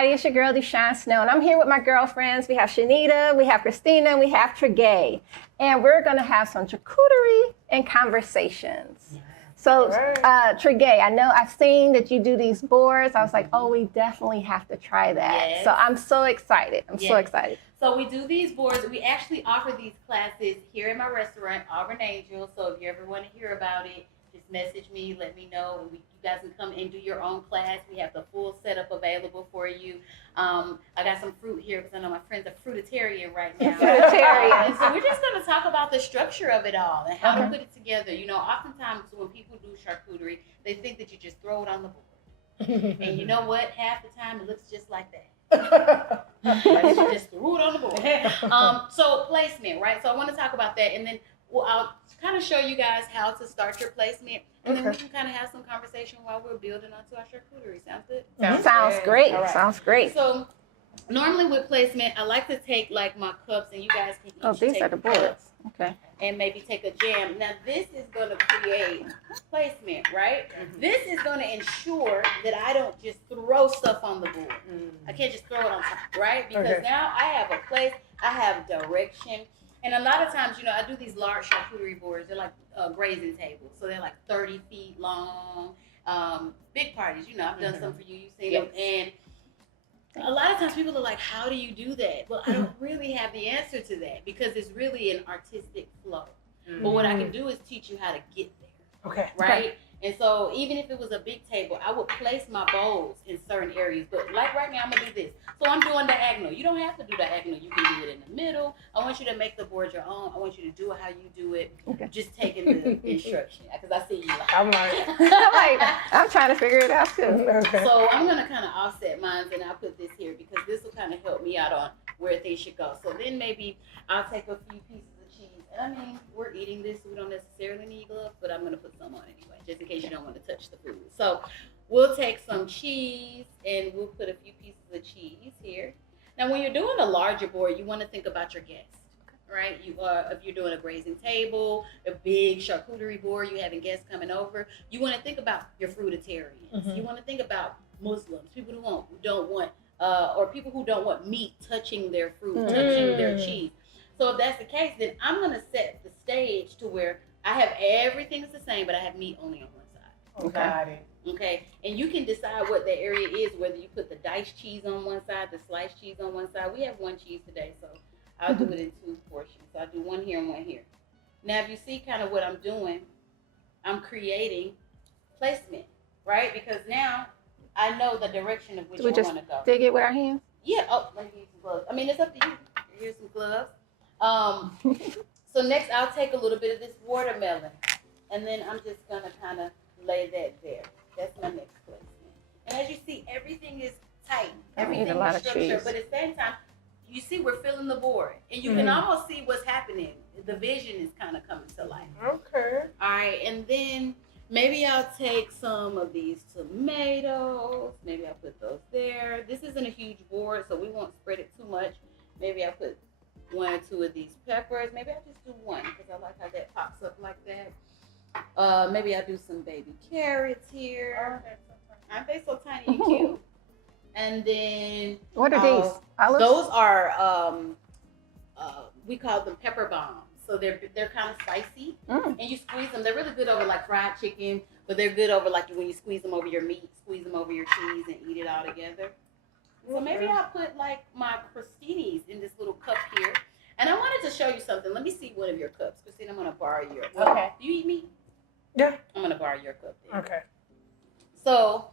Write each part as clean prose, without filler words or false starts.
everybody. It's your girl, Deshawn Snow, and I'm here with my girlfriends. We have Shanita, we have Christina, and we have Tregay. And we're going to have some charcuterie and conversations. So, Tregay, I know I've seen that you do these boards. I was like, oh, we definitely have to try that. Yes. So I'm so excited. I'm so excited. So we do these boards. We actually offer these classes here in my restaurant, Auburn Angel. So if you ever want to hear about it, just message me, let me know. You guys can come and do your own class. We have the full setup available for you. I got some fruit here because I know my friend's a fruitarian right now. Fruitarian. So we're just going to talk about the structure of it all and how to put it together. You know, oftentimes when people do charcuterie, they think that you just throw it on the board. And you know what? Half the time it looks just like that. You just threw it on the board. So placement, right? So I want to talk about that, and then I'll kind of show you guys how to start your placement, and then we can kind of have some conversation while we're building onto our charcuterie. Sounds good? Sounds great. All right. Sounds great. So normally with placement, I like to take like my cups, and you guys can each These take are the boards. cups Okay. and maybe take a jam. Now this is going to create placement, right? This is going to ensure that I don't just throw stuff on the board. I can't just throw it on top, right? Because now I have a place, I have direction. And a lot of times, you know, I do these large charcuterie boards. They're like grazing tables. So they're like 30 feet long. Big parties, you know, I've done some for you. You've seen them. And a lot of times people are like, how do you do that? Well, I don't really have the answer to that because it's really an artistic flow. But what I can do is teach you how to get there. Okay. Right? Okay. And so even if it was a big table, I would place my bowls in certain areas. But like right now, I'm going to do this. So I'm doing diagonal. You don't have to do diagonal. You can do it in the middle. I want you to make the board your own. I want you to do it how you do it. Okay. Just taking the instruction. Because I see you like. I'm like, I'm trying to figure it out too. okay. So I'm going to kind of offset mine, and I'll put this here because this will kind of help me out on where things should go. So then maybe I'll take a few pieces of cheese. And I mean, we're eating this, so we don't necessarily need gloves, but I'm going to put some on anyway, just in case you don't want to touch the food. So we'll take some cheese, and we'll put a few pieces of cheese here. Now, when you're doing a larger board, you want to think about your guests, right? If you're doing a grazing table, a big charcuterie board, you're having guests coming over, you want to think about your fruitarians. You want to think about Muslims, people who don't want, or people who don't want meat touching their fruit, touching their cheese. So if that's the case, then I'm going to set the stage to where I have everything is the same, but I have meat only on one side. Got it. Okay, and you can decide what the area is, whether you put the diced cheese on one side, the sliced cheese on one side. We have one cheese today, so I'll do it in two portions. So I'll do one here and one here. Now, if you see kind of what I'm doing, I'm creating placement, right? Because now I know the direction of which I want to go. Dig it with our hands? Yeah, let me use some gloves. I mean, it's up to you. Here's some gloves. So next I'll take a little bit of this watermelon, and then I'm just going to kind of lay that there. That's my next placement. And as you see, everything is tight. Everything is structured. But at the same time, you see we're filling the board. And you can almost see what's happening. The vision is kind of coming to life. Okay. All right, and then maybe I'll take some of these tomatoes. Maybe I'll put those there. This isn't a huge board, so we won't spread it too much. Maybe I'll put one or two of these peppers. Maybe I'll just do one because I like how that pops up like that. Maybe I'll do some baby carrots here. Aren't they so tiny and cute? And then What are these? Olives? those are we call them pepper bombs. So they're kind of spicy, and you squeeze them. They're really good over like fried chicken, but they're good over like when you squeeze them over your meat, squeeze them over your cheese, and eat it all together. So maybe I'll put like my crostinis in this little cup here. And I wanted to show you something. Let me see one of your cups. Christine, I'm going to borrow your cup. Okay. Do you eat meat? Yeah. I'm going to borrow your cup then. Okay. So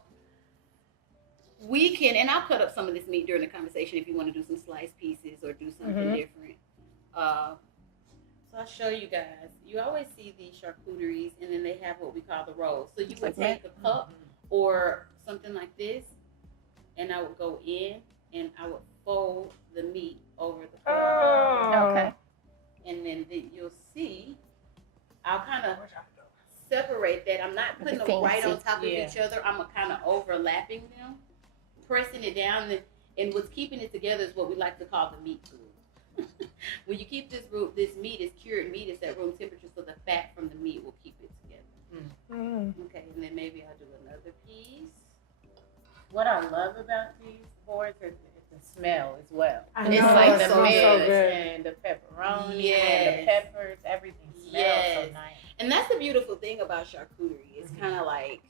we can, and I'll cut up some of this meat during the conversation if you want to do some sliced pieces or do something different. So I'll show you guys. You always see these charcuteries, and then they have what we call the rolls. So you would take a cup or something like this, and I would go in, and I would fold the meat over the cup. Oh. Okay. And then you'll see, I'll kind of separate that. I'm not putting them right on top of each other. I'm kind of overlapping them, pressing it down. And what's keeping it together is what we like to call the meat glue. When you keep this meat is cured meat, it's at room temperature, so the fat from the meat will keep it together. Okay, and then maybe I'll do another piece. What I love about these boards or the smell as well. I It's know, like it's the so mix good. and the pepperoni and Yes. the peppers, everything smells Yes. so nice. And that's the beautiful thing about charcuterie. It's kind of like,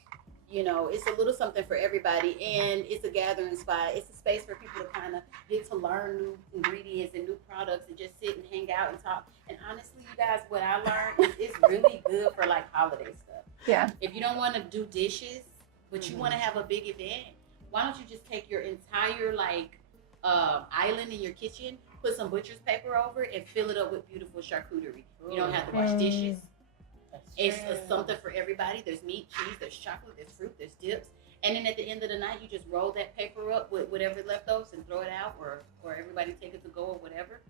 you know, it's a little something for everybody, and it's a gathering spot. It's a space for people to kind of get to learn new ingredients and new products and just sit and hang out and talk. And honestly, you guys, what I learned is it's really good for like holiday stuff. Yeah. If you don't want to do dishes, but you want to have a big event, why don't you just take your entire like island in your kitchen, put some butcher's paper over it, and fill it up with beautiful charcuterie. You don't have to wash dishes. It's something for everybody. There's meat, cheese, there's chocolate, there's fruit, there's dips. And then at the end of the night, you just roll that paper up with whatever leftovers and throw it out, or everybody take it to go or whatever.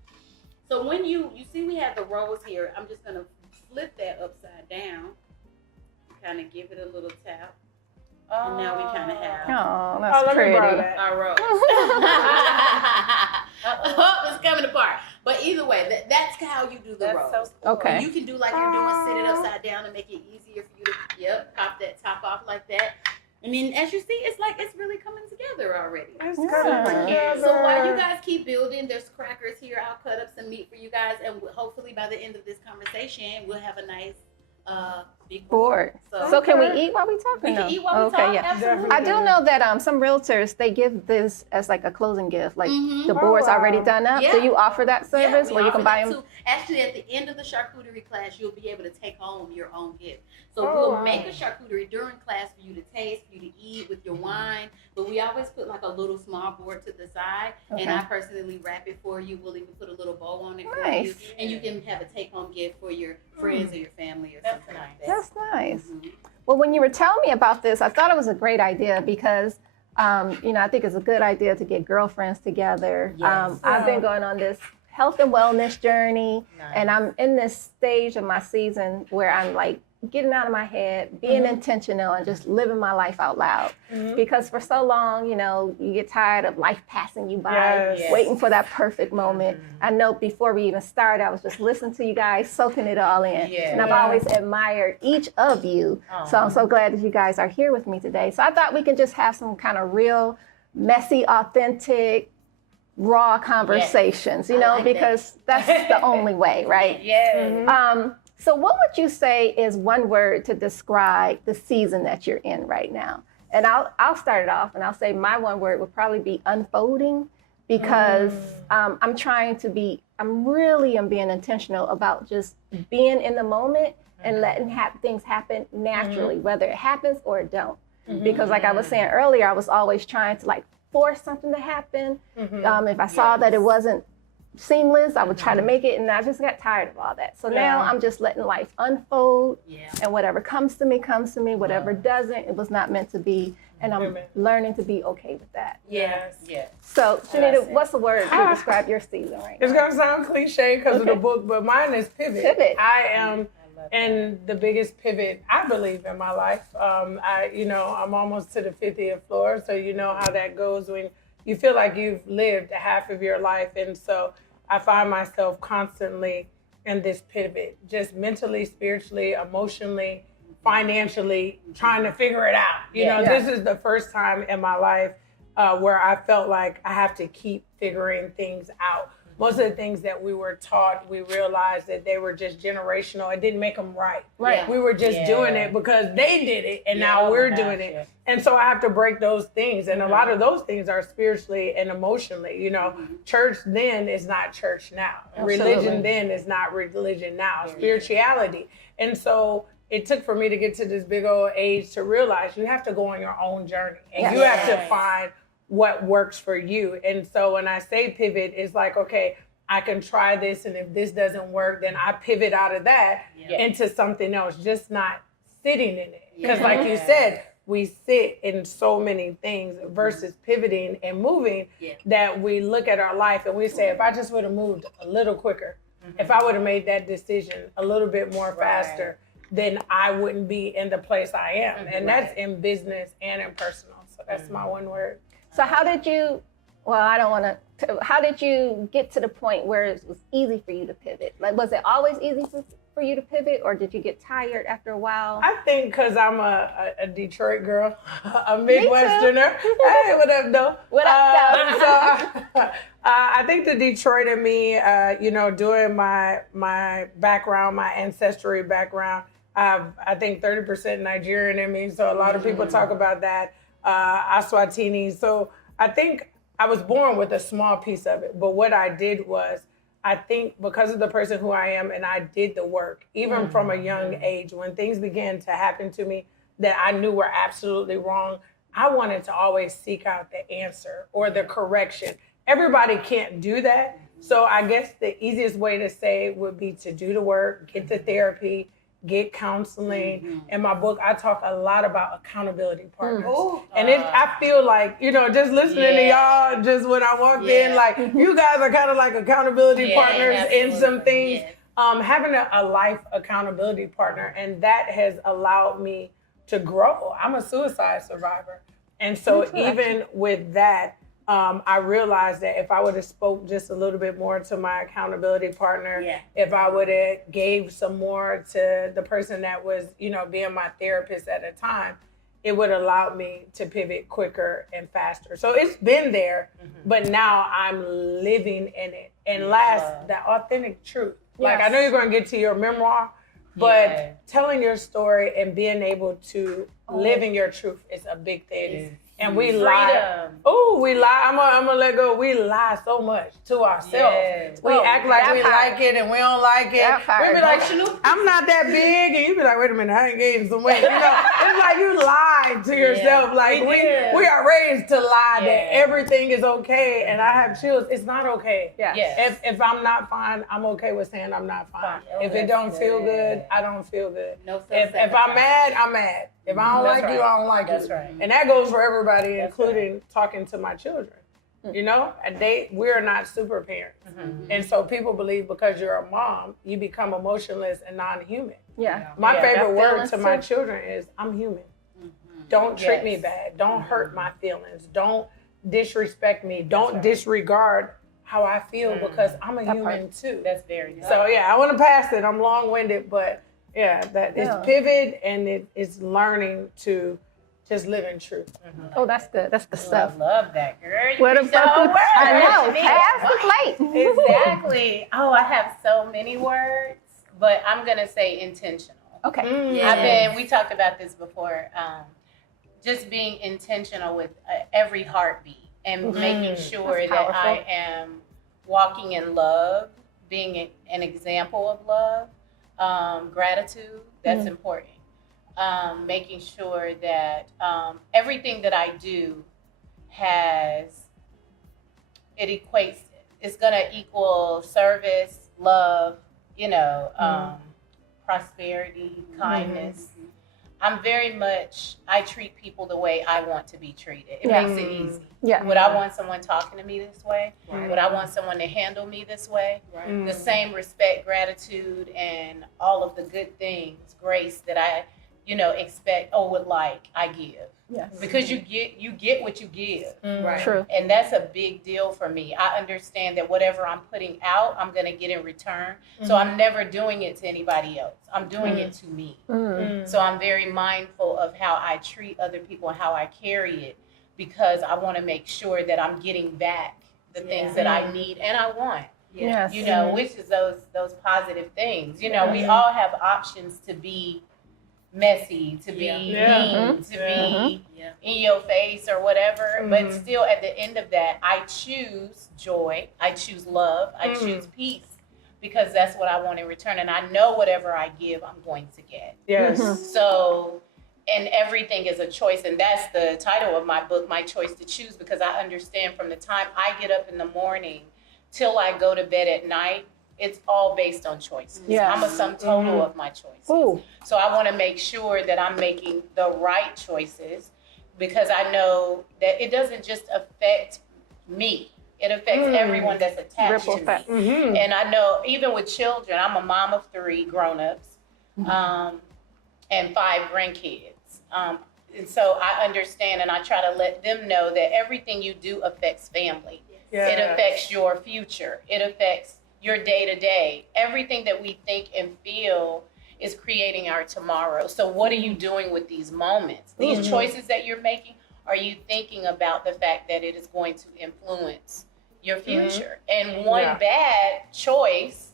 So when you see we have the rolls here, I'm just gonna flip that upside down, kind of give it a little tap. And now we kind of have Oh, that's let me pretty. borrow that. our rolls. Oh, it's coming apart. But either way, that's how you do the rolls. So cool. Okay. You can do like you're doing, sit it upside down and make it easier for you to, pop that top off like that. And then as you see, it's like it's really coming together already. It's Yeah. coming together. So while you guys keep building, there's crackers here. I'll cut up some meat for you guys, and hopefully by the end of this conversation, we'll have a nice big Board. So can we eat while we talk? we or no? can eat while we Okay, talk. yeah. Absolutely. I do know that some realtors, they give this as like a closing gift, like Mhm. the Oh, board's wow. already done up. Yeah. Do you offer that service we where you offer can buy that them? too. Actually, at the end of the charcuterie class, you'll be able to take home your own gift. So Oh, we'll wow. make a charcuterie during class for you to taste, for you to eat with your wine. But we always put like a little small board to the side, Okay. and I personally wrap it for you. We'll even put a little bow on it for you, Nice. and you can have a take-home gift for your friends or your family or That's something nice. like that. That's nice. Mhm. Well, when you were telling me about this, I thought it was a great idea because, I think it's a good idea to get girlfriends together. Yes. I've been going on this health and wellness journey, and I'm in this stage of my season where I'm like getting out of my head, being intentional, and just living my life out loud. Because for so long, you get tired of life passing you by, Yes. waiting for that perfect moment. I know before we even started, I was just listening to you guys, soaking it all in. Yeah. And I've always admired each of you. So I'm so glad that you guys are here with me today. So I thought we could just have some kind of real, messy, authentic, raw conversations, I like that. because that's the only way, right? Yeah. So what would you say is one word to describe the season that you're in right now? And I'll start it off, and I'll say my one word would probably be unfolding, because I'm being intentional about just being in the moment and letting things happen naturally, whether it happens or it don't. Because like I was saying earlier, I was always trying to like force something to happen. If I saw that it wasn't seamless, I would try to make it, and I just got tired of all that. So now I'm just letting life unfold, and whatever comes to me, whatever doesn't, it was not meant to be, and I'm learning to be okay with that. Yes. Yeah. So, Shanita, what's the word to describe your season right It's now? gonna sound cliche because of the book, but mine is pivot. Pivot. I am in the biggest pivot I believe in my life. I'm almost to the 50th floor, so you know how that goes when you feel like you've lived half of your life, and so I find myself constantly in this pivot, just mentally, spiritually, emotionally, financially, trying to figure it out. This is the first time in my life where I felt like I have to keep figuring things out. Most of the things that we were taught, we realized that they were just generational. It didn't make them right. Right. We were just doing it because they did it, and now we're doing it. And so I have to break those things. And a lot of those things are spiritually and emotionally. Church then is not church now. Absolutely. Religion then is not religion now. Spirituality. And so it took for me to get to this big old age to realize you have to go on your own journey. And you have to find what works for you. And so when I say pivot, it's like, okay, I can try this, and if this doesn't work, then I pivot out of that into something else, just not sitting in it. Because like you said, we sit in so many things versus pivoting and moving, that we look at our life and we say, if I just would have moved a little quicker, if I would have made that decision a little bit more faster, then I wouldn't be in the place I am. And that's in business and in personal. So that's my one word. So how did you get to the point where it was easy for you to pivot? Like, was it always easy for for you to pivot, or did you get tired after a while? I think because I'm a Detroit girl, a Midwesterner. Hey, what up, though? What up, So, I think the Detroit in me, doing my background, my ancestry background, I think 30% Nigerian in me. So a lot of people talk about that. Aswatini. So I think I was born with a small piece of it. But what I did was, I think because of the person who I am and I did the work, even from a young age, when things began to happen to me that I knew were absolutely wrong, I wanted to always seek out the answer or the correction. Everybody can't do that. So I guess the easiest way to say would be to do the work, get the therapy, get counseling. In my book, I talk a lot about accountability partners. And I feel like, just listening to y'all, just when I walked in, like, you guys are kind of like accountability partners in some things. Having a life accountability partner, and that has allowed me to grow. I'm a suicide survivor. And so even with that, I realized that if I would have spoke just a little bit more to my accountability partner, if I would have gave some more to the person that was, being my therapist at the time, it would allow me to pivot quicker and faster. So it's been there, but now I'm living in it. And last, that authentic truth. Like, I know you're going to get to your memoir, but telling your story and being able to live in your truth is a big thing. And we lie. Oh, we lie. I'm gonna let go. We lie so much to ourselves. We act like we like it and we don't like it. We be like, I'm not that big, and you be like, wait a minute, I ain't gaining some weight. It's like you lie to yourself. Like we are raised to lie that everything is okay, and I have chills. It's not okay. If I'm not fine, I'm okay with saying I'm not fine. If it don't feel good, I don't feel good. If I'm mad, I'm mad. If I don't like you, I don't like you. Right. And that goes for everybody, including talking to my children. We're not super parents. And so people believe because you're a mom, you become emotionless and non-human. My favorite word to my children is, I'm human. Don't treat me bad. Don't hurt my feelings. Don't disrespect me. Don't disregard how I feel because I'm a human too. That's very good. So I want to pass it. I'm long-winded, but it's pivot and it's learning to just live in truth. Oh, that's good. That's the stuff. I love that, girl. What You're about so the? I know. wordy. Pass the plate. Exactly. Oh, I have so many words, but I'm gonna say intentional. Okay. We talked about this before. Just being intentional with every heartbeat and making sure that I am walking in love, being an example of love. Gratitude, that's important. Making sure that everything that I do it's going to equal service, love, prosperity, kindness. I treat people the way I want to be treated. It makes it easy. Would I want someone talking to me this way? Would I want someone to handle me this way? The same respect, gratitude, and all of the good things, grace that I, expect or would like, I give. Because you get what you give. True. And that's a big deal for me. I understand that whatever I'm putting out, I'm going to get in return. So I'm never doing it to anybody else. I'm doing it to me. So I'm very mindful of how I treat other people and how I carry it, because I want to make sure that I'm getting back the things that I need and I want. Which is those positive things. We all have options to be messy, to be mean, to be in your face or whatever. But still, at the end of that, I choose joy, I choose love, I choose peace, because that's what I want in return. And I know whatever I give, I'm going to get. So, and everything is a choice. And that's the title of my book, My Choice to Choose, because I understand from the time I get up in the morning till I go to bed at night, it's all based on choices. I'm a sum total of my choices. So I want to make sure that I'm making the right choices, because I know that it doesn't just affect me. It affects everyone that's attached to me. And I know even with children, I'm a mom of 3 grown-ups and 5 grandkids. And so I understand, and I try to let them know that everything you do affects family. It affects your future. It affects your day to day. Everything that we think and feel is creating our tomorrow. So what are you doing with these moments? These choices that you're making, are you thinking about the fact that it is going to influence your future? And one bad choice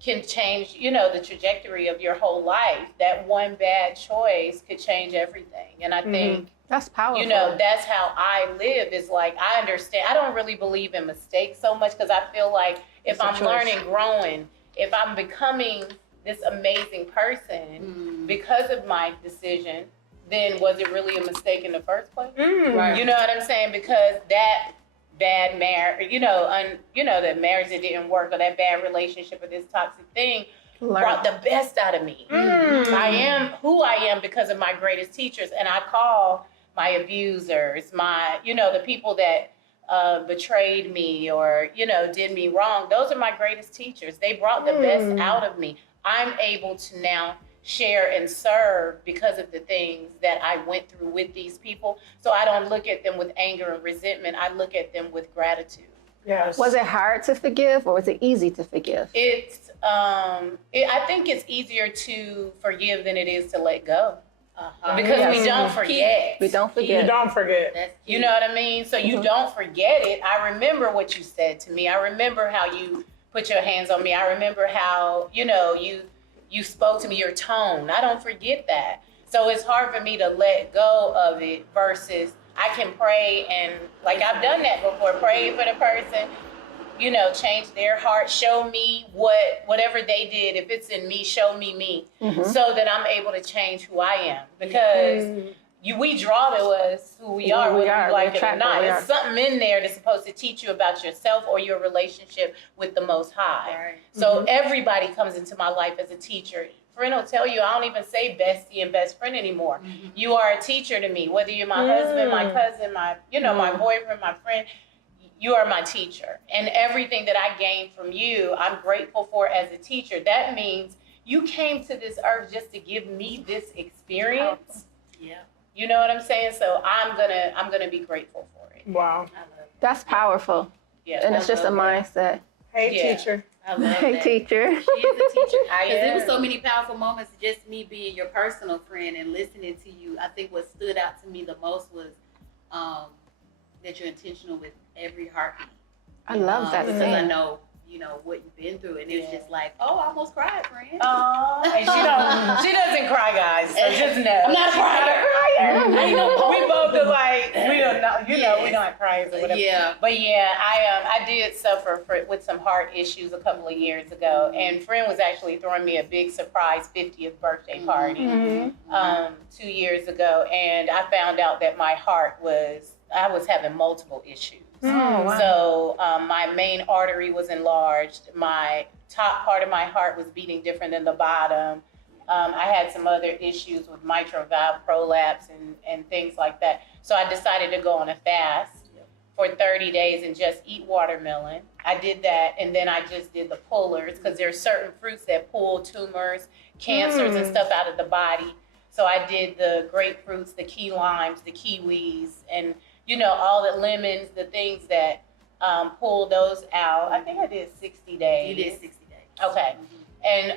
can change, the trajectory of your whole life. That one bad choice could change everything. And I think, that's powerful. that's how I live, is like, I understand. I don't really believe in mistakes so much, because I feel like if I'm learning, growing, if I'm becoming this amazing person because of my decision, then was it really a mistake in the first place? Right. You know what I'm saying? Because that bad marriage, the marriage that didn't work, or that bad relationship, or this toxic thing brought the best out of me. I am who I am because of my greatest teachers, and I call my abusers, the people that betrayed me or did me wrong. Those are my greatest teachers. They brought the best out of me. I'm able to now share and serve because of the things that I went through with these people. So I don't look at them with anger and resentment. I look at them with gratitude. Yes. Was it hard to forgive, or was it easy to forgive? I think it's easier to forgive than it is to let go. Because Yes. we don't forget. We don't forget. You don't forget. That's You know what I mean? So you don't forget it. I remember what you said to me. I remember how you put your hands on me. I remember how, you spoke to me, your tone. I don't forget that. So it's hard for me to let go of it versus I can pray, and like I've done that before, pray for the person, change their heart, show me whatever they did, if it's in me, show me, so that I'm able to change who I am. Because we draw to us who we are, whether you like it or not. There's something in there that's supposed to teach you about yourself or your relationship with the Most High. Right. So everybody comes into my life as a teacher. Friend will tell you, I don't even say bestie and best friend anymore. You are a teacher to me, whether you're my husband, my cousin, my boyfriend, my friend. You are my teacher. And everything that I gained from you, I'm grateful for as a teacher. That means you came to this earth just to give me this experience. Yeah. You know what I'm saying? So I'm gonna be grateful for it. Wow. I love it. That's powerful. Yeah. And it's just a mindset. Hey, Yeah. teacher. I love Hey, that. teacher. She is a teacher. I Because it was am. so many powerful moments, just me being your personal friend and listening to you. I think what stood out to me the most was that you're intentional with every heartbeat. I love that Because I thing. know, what you've been through. And it was just like, oh, I almost cried, friend. Oh, and she doesn't cry, guys. So just know. I'm not a crier. I ain't no poet. We both are like, we don't know, we don't cry or whatever. Yeah. But yeah, I did suffer with some heart issues a couple of years ago, and friend was actually throwing me a big surprise 50th birthday party 2 years ago, and I found out that my heart I was having multiple issues. Oh, wow. So my main artery was enlarged. My top part of my heart was beating different than the bottom. I had some other issues with mitral valve prolapse and things like that. So I decided to go on a fast for 30 days and just eat watermelon. I did that, and then I just did the pullers, because there are certain fruits that pull tumors, cancers, and stuff out of the body. So I did the grapefruits, the key limes, the kiwis, and all the lemons, the things that pull those out. I think I did 60 days. You did 60 days. Okay. And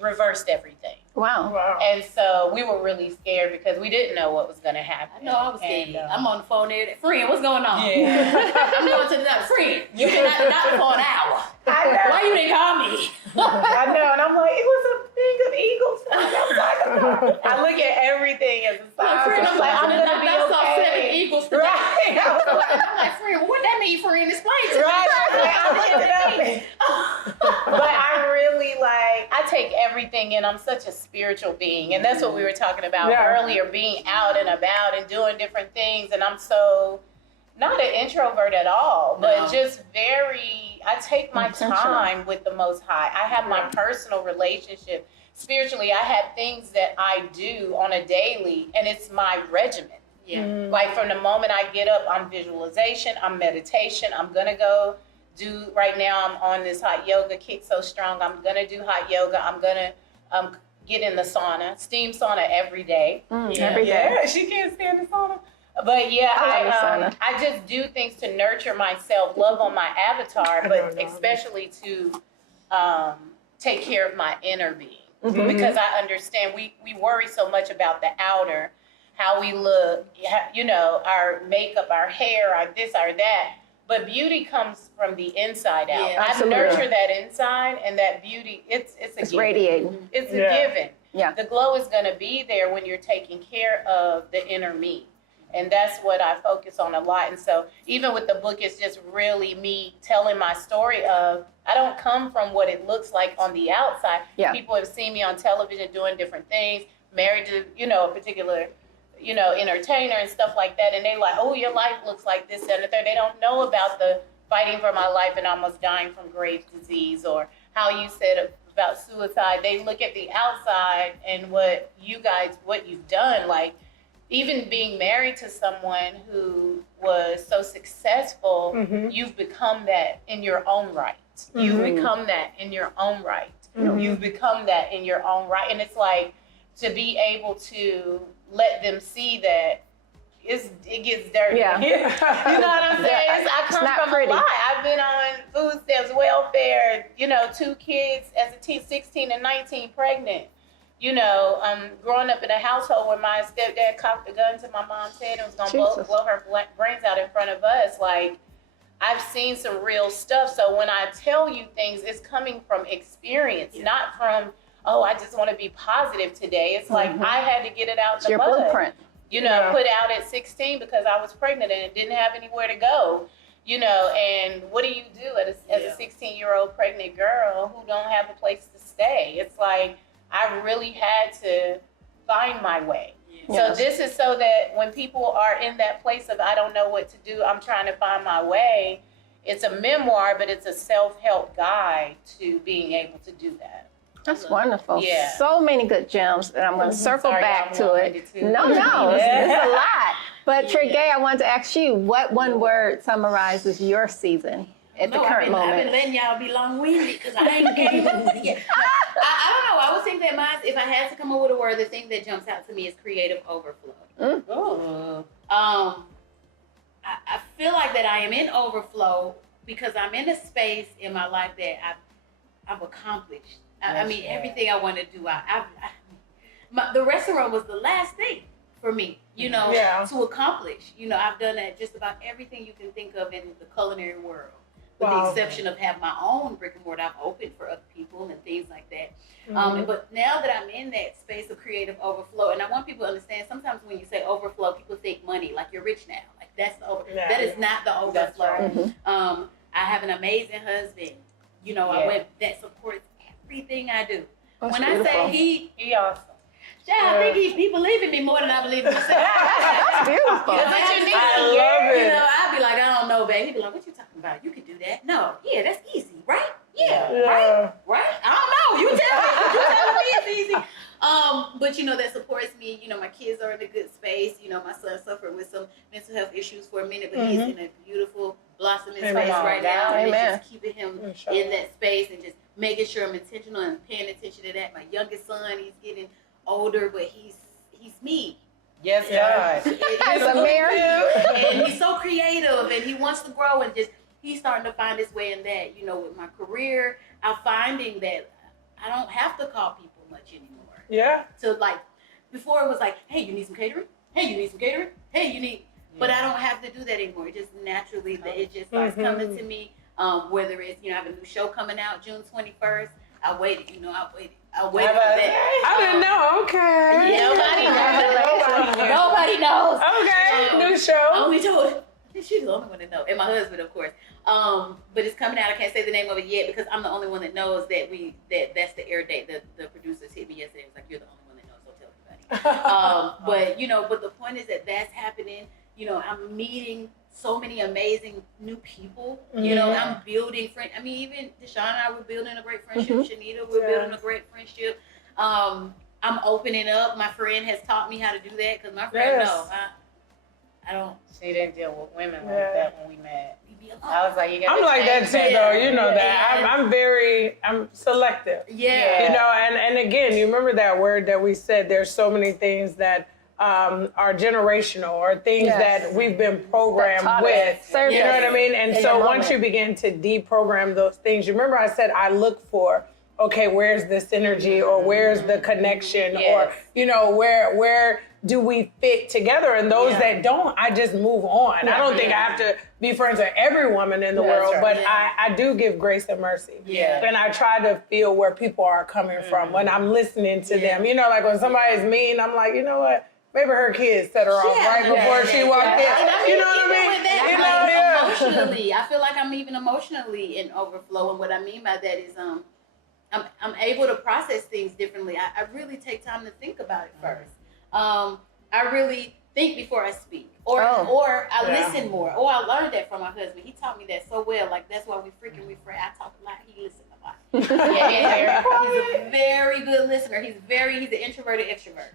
reversed everything. Wow. Wow. And so we were really scared because we didn't know what was going to happen. I know I was scared. And, I'm on the phone there. Friend, what's going on? Yeah. I'm going to the doctor. Friend, you've been at the doctor for an hour. I know. Why you didn't call me? I know. And I'm like, it was a thing of eagles flying outside the door. I look at everything as a sign. Friend, I'm like, I'm going to be I saw 7 okay. eagles today. Right. I was like, I'm like, friend, what that mean, friend? Explain to me. right. But I really I take everything in. I'm such a spiritual being. And that's what we were talking about earlier, being out and about and doing different things. And I'm so not an introvert at all, but just I take my time with the Most High. I have my personal relationship. Spiritually, I have things that I do on a daily, and it's my regimen. Yeah. Like from the moment I get up, I'm visualization, I'm meditation. I'm going to go right now I'm on this hot yoga, Kick So Strong. I'm going to do hot yoga. I'm going to get in the sauna, steam sauna every day. Every day. Yeah, she can't stand the sauna. But yeah, I love the sauna. I just do things to nurture myself, love on my avatar, but especially to take care of my inner being. Because I understand we worry so much about the outer, how we look, you know, our makeup, our hair, our this, our that. But beauty comes from the inside out. Yeah, I absolutely. nurture that inside, and that beauty, it's a given. radiating. It's a Yeah. given. Yeah. The glow is going to be there when you're taking care of the inner me. And that's what I focus on a lot. And so even with the book, it's just really me telling my story of, I don't come from what it looks like on the outside. Yeah. People have seen me on television doing different things, married to, you know, a particular, you know, entertainer and stuff like that. And they like, oh, your life looks like this and the third. They don't know about the fighting for my life and almost dying from Graves' disease, or how you said about suicide. They look at the outside and what you've done, like, even being married to someone who was so successful, you've become that in your own right. You've become that in your own right. You've become that in your own right. And it's like, to be able to let them see that it gets dirty. Yeah. You know what I'm saying? I come not from pretty. a lot. I've been on food stamps, welfare, you know, 2 kids as a teen, 16 and 19, pregnant. You know, growing up in a household where my stepdad cocked a gun to my mom's head and was going to blow her brains out in front of us. Like, I've seen some real stuff. So when I tell you things, it's coming from experience, not from, oh, I just want to be positive today. It's like, I had to get it out It's in the your mud. blueprint. You know, put out at 16 because I was pregnant and didn't have anywhere to go. You know, and what do you do as a 16-year-old pregnant girl who don't have a place to stay? It's like, I really had to find my way. Yes. So this is so that when people are in that place of, I don't know what to do, I'm trying to find my way, it's a memoir, but it's a self-help guide to being able to do that. That's wonderful. Yeah. So many good gems, and I'm going to circle Sorry, back I'm to it. long-winded too. No, it's a lot. But Trigay, I wanted to ask you, what one word summarizes your season at the current I've moment? been letting y'all be long-winded because I ain't came up with it yet. I don't know. I would think that mine, if I had to come up with a word, the thing that jumps out to me is creative overflow. Oh. I feel like that I am in overflow because I'm in a space in my life that I've accomplished. I mean, everything I want to do. The restaurant was the last thing for me, you know, to accomplish. You know, I've done that just about everything you can think of in the culinary world. With the exception of having my own brick and mortar I've opened for other people and things like that. But now that I'm in that space of creative overflow, and I want people to understand, sometimes when you say overflow, people think money, like you're rich now. Like that's the overflow. That is not the overflow. I have an amazing husband. You know, that supports everything I do. That's when beautiful. I say He awesome. I think he believes in me more than I believe in myself. That's beautiful. I love You it. know, I'd be like, I don't know, babe. He'd be like, what you talking about? You can do that. No, that's easy, right? Yeah, right? I don't know. You tell me. You tell me it's easy. But you know, that supports me. You know, my kids are in a good space. You know, my son suffered with some mental health issues for a minute, but he's in a beautiful blossoming space right now. And it's just keeping him in that space and just making sure I'm intentional and paying attention to that. My youngest son, he's getting older, but he's me. Yes, God. As a mayor. And he's so creative and he wants to grow and just he's starting to find his way in that. You know, with my career, I'm finding that I don't have to call people much anymore. Yeah. So like before it was like, hey, you need some catering? Hey, you need some catering? Hey, you need but I don't have to do that anymore. It just naturally it just starts coming to me. Whether it's, you know, I have a new show coming out June 21st. I waited for that. I didn't know. Okay. Nobody knows. Okay. New show. I only told she's the only one that knows, and my husband, of course. But it's coming out. I can't say the name of it yet because I'm the only one that knows that's the air date. The producers hit me yesterday. It was like, you're the only one that knows. Don't tell anybody. But the point is that that's happening. You know, I'm meeting so many amazing new people. You know, I'm building friends. I mean, even Deshaun and I were building a great friendship. Shanita, we're building a great friendship. I'm opening up. My friend has taught me how to do that because my friend knows. I don't. She didn't deal with women like that when we met. Leave me alone. I was like, you gotta I'm like that change too, it. though. You know that. I'm selective. Yeah. You know, and again, you remember that word that we said, there's so many things that are generational or things that we've been programmed taught with. us, served You know us what I mean? And in so the once moment. you begin to deprogram those things, you remember I said I look for, okay, where's this energy or where's the connection or, Yes. you know, where do we fit together? And those that don't, I just move on. I don't think I have to be friends with every woman in the world, right. but I do give grace and mercy. Yeah. And I try to feel where people are coming from when I'm listening to them. You know, like when somebody's mean, I'm like, you know what? Maybe her kids set her off right before she walked in. And I mean, You know what I even mean? with that, You like, know, yeah. emotionally, I feel like I'm even emotionally in overflow. And what I mean by that is, I'm able to process things differently. I really take time to think about it first. I really think before I speak, or I listen more. Oh, I learned that from my husband. He taught me that so well. Like that's why we friend. I talk a lot. He listens a lot. He's a very good listener. He's an introverted extrovert.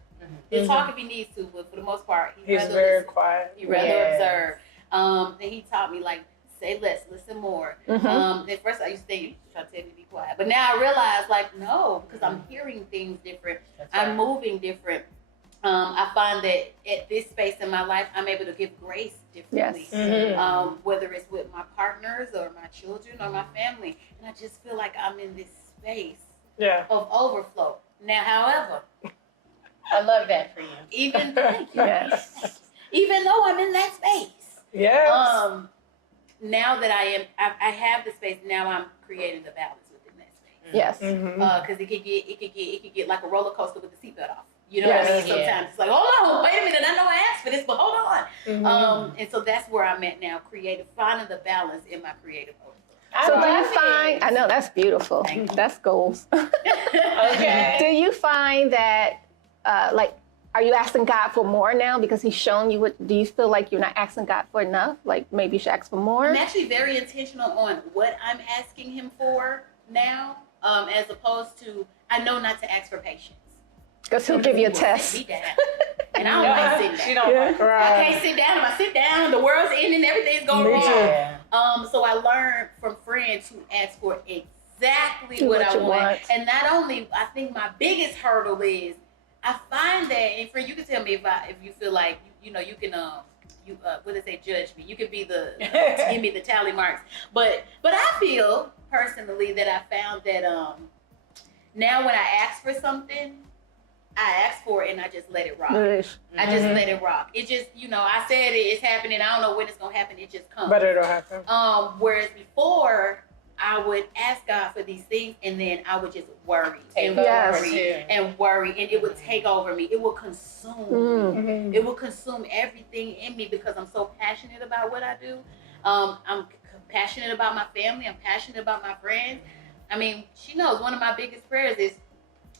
He'll talk if he needs to, but for the most part, He's rather very listen. quiet. He rather observe. Then he taught me like say less, listen more. At first I used to think you try to tell me to be quiet, but now I realize like no, because I'm hearing things different. I'm moving different. I find that at this space in my life, I'm able to give grace differently. Yes. Whether it's with my partners or my children or my family, and I just feel like I'm in this space of overflow. Now, however, I love that for you. even thank you. Yes. Even though I'm in that space, Yes. now that I have the space. Now I'm creating the balance within that space. Yes. Because it could get like a roller coaster with the seatbelt off. You know what I mean? Sometimes it's like, hold on, wait a minute, I know I asked for this, but hold on. And so that's where I'm at now, finding the balance in my creative overflow. So do you find, I know that's beautiful. That's goals. Okay. Do you find that, are you asking God for more now because he's shown you what, do you feel like you're not asking God for enough? Like maybe you should ask for more? I'm actually very intentional on what I'm asking him for now, as opposed to, I know not to ask for patience. Because he'll give you a Sit test. me down. And I don't like sitting down. She don't like I can't sit down. If I sit down, the world's ending, everything's going Me wrong. too. Yeah. So I learned from friends who ask for exactly what I you want. want. And not only, I think my biggest hurdle is, I find that, and friend, you can tell me if you feel like, you know, you can, what did they judge me? You can be give me the tally marks. But I feel personally that I found that now when I ask for something, I ask for it and I just let it rock. I just let it rock. It just, you know, I said it's happening. I don't know when it's going to happen. It just comes. But it'll happen. Whereas before, I would ask God for these things and then I would just worry and Yes. worry and worry. And it would take over me. It would consume me. It will consume everything in me because I'm so passionate about what I do. I'm passionate about my family. I'm passionate about my friends. I mean, she knows one of my biggest prayers is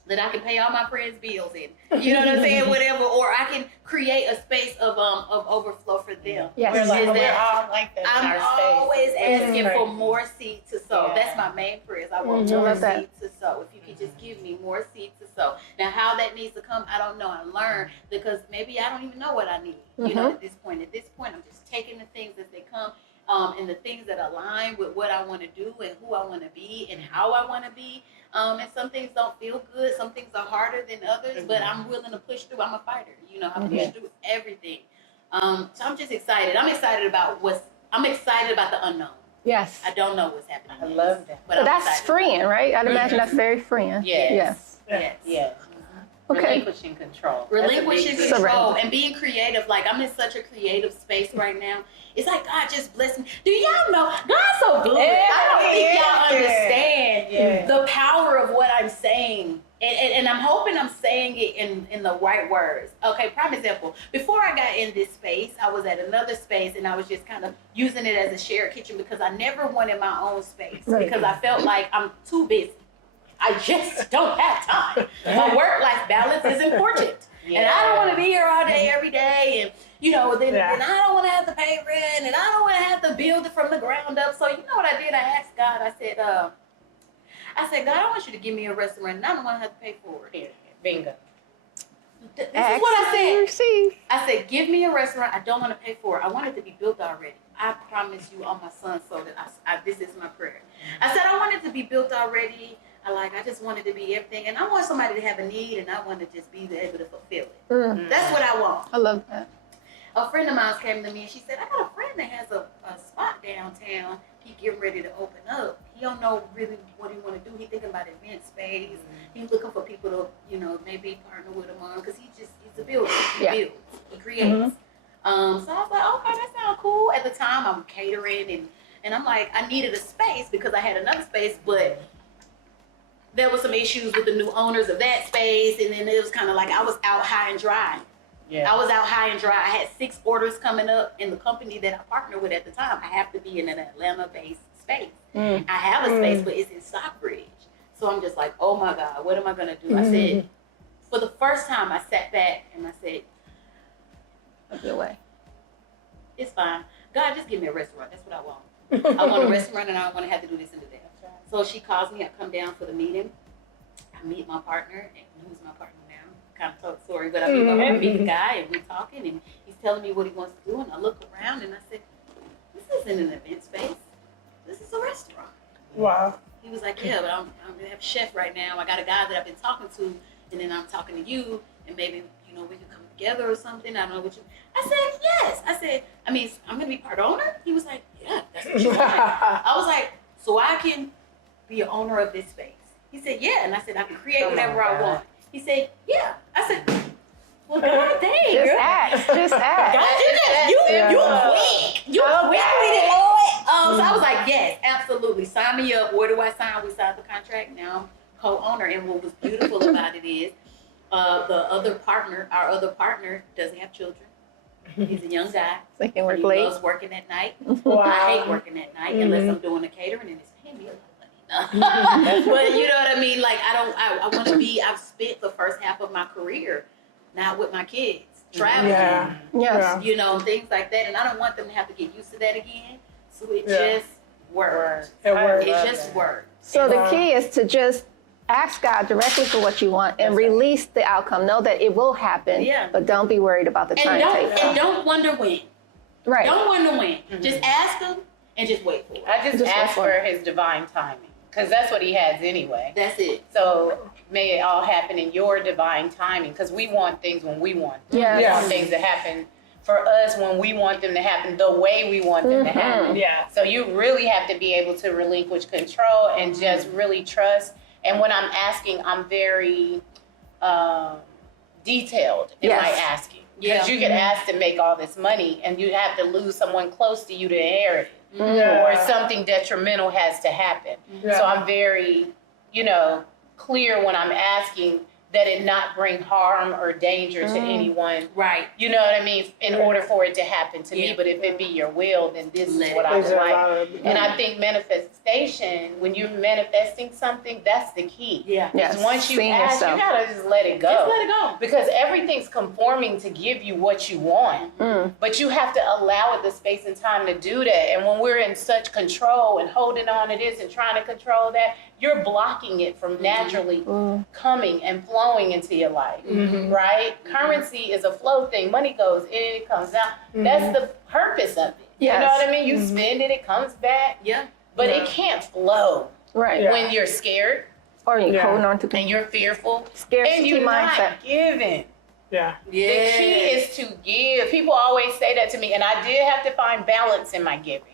that I can pay all my friends' bills in. You know what I'm saying? Whatever. Or I can create a space of overflow for them. Yes. We're like, Is we're that all like that in I'm our space. always asking Right. for more seed to sow. Yeah. That's my main prayers. I want I more love that. seed to sow. If you could just give me more seed to sow. Now, how that needs to come, I don't know. I learned because maybe I don't even know what I need. You know, at this point. At this point, I'm just taking the things as they come. And the things that align with what I want to do and who I want to be and how I want to be. And some things don't feel good. Some things are harder than others, but I'm willing to push through. I'm a fighter. You know, I push through everything. So I'm just excited. I'm excited about the unknown. Yes. I don't know what's happening. I love that. But So I'm that's excited. freeing, right? I'd imagine that's very freeing. Yes. Yes. Yes. Yes. Okay. Relinquishing control. That's a big Relinquishing deal. control and being creative. Like I'm in such a creative space right now. It's like God just blessed me. Do y'all know God's so good? I don't think y'all understand the power of what I'm saying. And I'm hoping I'm saying it in the right words. Okay, prime example. Before I got in this space, I was at another space and I was just kind of using it as a shared kitchen because I never wanted my own space because I felt like I'm too busy. I just don't have time. My work-life balance is important. And I don't want to be here all day, every day. And, you know, then I don't want to have to pay rent. And I don't want to have to build it from the ground up. So, you know what I did? I asked God, I said, God, I want you to give me a restaurant. And I don't want to have to pay for it. Bingo. This is what I said. Receive. I said, give me a restaurant. I don't want to pay for it. I want it to be built already. I promise you on my son so that this is my prayer. I said, I want it to be built already. I just wanted to be everything. And I want somebody to have a need, and I want to just be able to fulfill it. Mm. That's what I want. I love that. A friend of mine came to me and she said, I got a friend that has a spot downtown. He getting ready to open up. He don't know really what he want to do. He thinking about event space. He's looking for people to, maybe partner with him on, because he's a builder. He builds. He creates. So I was like, okay, that sounds cool. At the time, I'm catering and I'm like, I needed a space because I had another space, but there was some issues with the new owners of that space, and then it was kind of like I was out high and dry. Yeah. I was out high and dry. I had 6 orders coming up in the company that I partnered with at the time. I have to be in an Atlanta-based space. I have a space, but it's in Stockbridge. So I'm just like, oh my God, what am I going to do? I said, for the first time, I sat back and I said, Look your way. it's fine. God, just give me a restaurant. That's what I want. I want a restaurant, and I don't want to have to do this and do that. So she calls me. I come down for the meeting. I meet my partner, and who's my partner now? Kind of told the story, but I meet the guy, and we're talking, and he's telling me what he wants to do, and I look around, and I said, this isn't an event space. This is a restaurant. Wow. He was like, yeah, but I'm going to have a chef right now. I got a guy that I've been talking to, and then I'm talking to you, and maybe, we could come together or something. I don't know what you... I said, yes. I said, I'm going to be part owner? He was like, yeah, that's what you want. I was like, so I can be an owner of this space? He said, yeah. And I said, I can create whatever I want. He said, yeah. I said, well, God dang, Just girl. ask. Just ask. God, you quick. You quick with it, Lord. So I was like, yes, absolutely. Sign me up. Where do I sign? We signed the contract. Now I'm co-owner. And what was beautiful about it is our other partner doesn't have children. He's a young guy. They can work He late. loves working at night. Wow. I hate working at night unless I'm doing the catering and it's paying me a lot of money. But you know what I mean? Like, I want to be, I've spent the first half of my career not with my kids, traveling, Yeah. Yes. things like that. And I don't want them to have to get used to that again. So it just worked. It worked. It just worked. So the key is to just ask God directly for what you want and release the outcome. Know that it will happen, but don't be worried about the time it takes. And don't wonder when. Right. Don't wonder when. Just ask him and just wait for it. I just ask for his divine timing, because that's what he has anyway. That's it. So may it all happen in your divine timing, because we want things when we want them. Yes. We want things to happen for us when we want them to happen the way we want them to happen. Yeah. So you really have to be able to relinquish control and just really trust. And when I'm asking, I'm very detailed in my asking. Because you get asked to make all this money and you have to lose someone close to you to inherit it. Or something detrimental has to happen. So I'm very, clear when I'm asking that it not bring harm or danger to anyone. Right. You know what I mean? In order for it to happen to me. But if it be your will, then this is what I would like. And I think manifestation, when you're manifesting something, that's the key. Yeah. Yes. Because once you Seeing ask, yourself. you gotta just let it go. Just let it go. Because everything's conforming to give you what you want. But you have to allow it the space and time to do that. And when we're in such control and holding on to this and trying to control that, you're blocking it from naturally coming and flowing into your life, right? Currency is a flow thing. Money goes in, it comes out. That's the purpose of it. You know what I mean? You spend it, it comes back. Yeah. But it can't flow Right. when you're scared Or you holding on to and you're fearful and scarcity you're mindset. not giving. Yeah. The key is to give. People always say that to me, and I did have to find balance in my giving.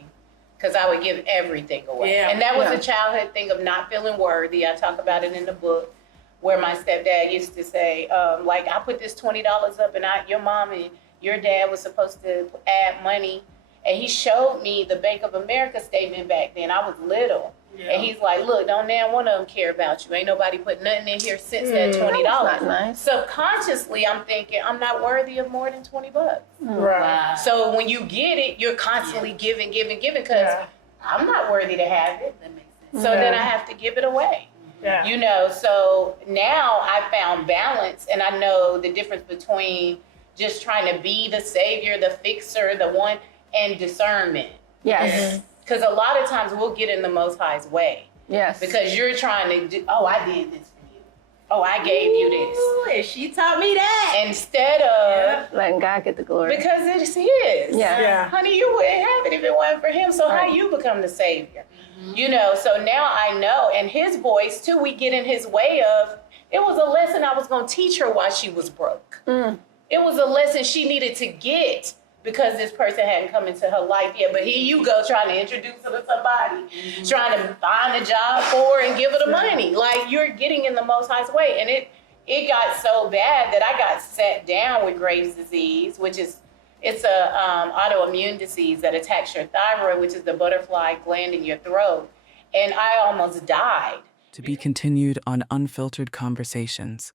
Because I would give everything away. Yeah. And that was a childhood thing of not feeling worthy. I talk about it in the book, where my stepdad used to say, I put this $20 up, and your mom and your dad was supposed to add money. And he showed me the Bank of America statement back then. I was little. Yeah. And he's like, look, don't damn one of them care about you. Ain't nobody put nothing in here since that $20. That's not nice. Subconsciously, I'm thinking, I'm not worthy of more than $20. Right. Wow. So when you get it, you're constantly giving, because I'm not worthy to have it. That makes sense. So then I have to give it away. Yeah. So now I found balance, and I know the difference between just trying to be the savior, the fixer, the one, and discernment. Yes. Because a lot of times we'll get in the Most High's way. Yes. Because you're trying to do, I did this for you. Oh, I gave you this. Ooh, and she taught me that. Instead of, Letting God get the glory. because it's his. Yeah. Yeah. Honey, you wouldn't have it if it wasn't for him. So how you become the savior? You know, so now I know. And his voice too, we get in his way of, it was a lesson I was going to teach her while she was broke. It was a lesson she needed to get because this person hadn't come into her life yet. But here you go trying to introduce her to somebody, trying to find a job for her and give her the money. Like, you're getting in the Most High's way. And it got so bad that I got sat down with Graves' disease, which is, it's a autoimmune disease that attacks your thyroid, which is the butterfly gland in your throat. And I almost died. To be continued on Unfiltered Conversations.